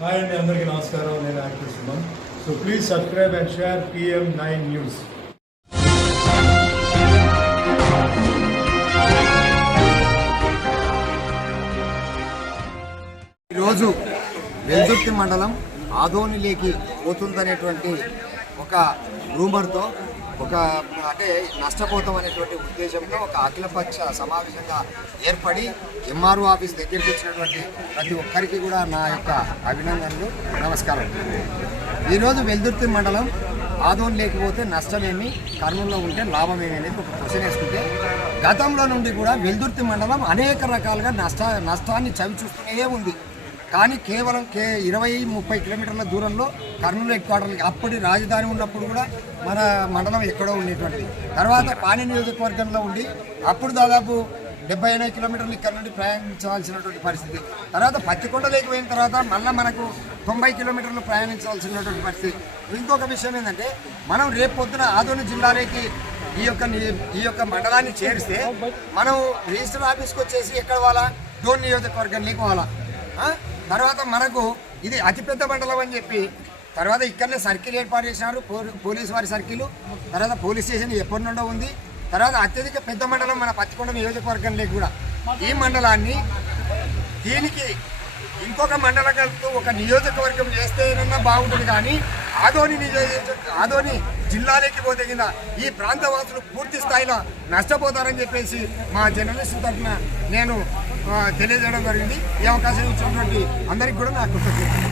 Hi అండి అందరికీ నమస్కారం. నేను actor Suman so please subscribe and share PM nine news ఈరోజు వెల్దుర్తి మండలం ఆదోనిలోకి పోతుందనేటువంటి ఒక రూమర్తో ఒక అంటే నష్టపోతాం అనేటువంటి ఉద్దేశంతో ఒక అఖిలపక్ష సమావేశంగా ఏర్పడి ఎంఆర్ఓ ఆఫీస్ దగ్గరికి వచ్చినటువంటి ప్రతి ఒక్కరికి కూడా నా యొక్క అభినందనలు నమస్కారం. ఈరోజు వెల్దుర్తి మండలం ఆదోని లేకపోతే నష్టమేమి కర్నూలులో ఉంటే లాభమేమి అనేది ఒక క్వశ్చన్ వేసుకుంటే గతంలో నుండి కూడా వెల్దుర్తి మండలం అనేక రకాలుగా నష్ట నష్టాన్ని చవి చూస్తూనే ఉంది. కానీ కేవలం కే ఇరవై ముప్పై కిలోమీటర్ల దూరంలో కర్నూలు హెడ్ క్వార్టర్కి అప్పటి రాజధాని ఉన్నప్పుడు కూడా మన మండలం ఎక్కడో ఉండేటువంటిది. తర్వాత పాణి నియోజకవర్గంలో ఉండి అప్పుడు దాదాపు డెబ్బై ఎనిమిది కిలోమీటర్లు ఇక్కడ నుండి ప్రయాణించాల్సినటువంటి పరిస్థితి. తర్వాత పత్తికొండలోకి పోయిన తర్వాత మళ్ళీ మనకు తొంభై కిలోమీటర్లు ప్రయాణించాల్సినటువంటి పరిస్థితి. ఇంకొక విషయం ఏంటంటే మనం రేపు పొద్దున ఆదోని జిల్లాలోకి ఈ యొక్క ఈ యొక్క మండలాన్ని చేరిస్తే మనం రిజిస్టర్ ఆఫీస్కి వచ్చేసి ఎక్కడ వాళ్ళ డోన్ నియోజకవర్గానికి లేకపోవాలా తర్వాత మనకు ఇది అతిపెద్ద మండలం అని చెప్పి తర్వాత ఇక్కడనే సర్కిల్ ఏర్పాటు చేసినారు. పో- పోలీస్ వారి సర్కిల్. తర్వాత పోలీస్ స్టేషన్ ఎప్పటి నుండో ఉంది. తర్వాత అత్యధిక పెద్ద మండలం మన పచ్చికొండ నియోజకవర్గంలో కూడా. ఈ మండలాన్ని దీనికి ఇంకొక మండలం కలుపుతూ ఒక నియోజకవర్గం చేస్తేనన్నా బాగుంటుంది కానీ ఆదోని నియోజక ఆదోని జిల్లాలోకి పోతే కింద ఈ ప్రాంతవాసులు పూర్తి స్థాయిలో నష్టపోతారని చెప్పేసి మా జర్నలిస్ట్ తరఫున నేను తెలియజేయడం జరిగింది. ఈ అవకాశం ఇచ్చినటువంటి అందరికీ కూడా నాకు కృతజ్ఞతలు.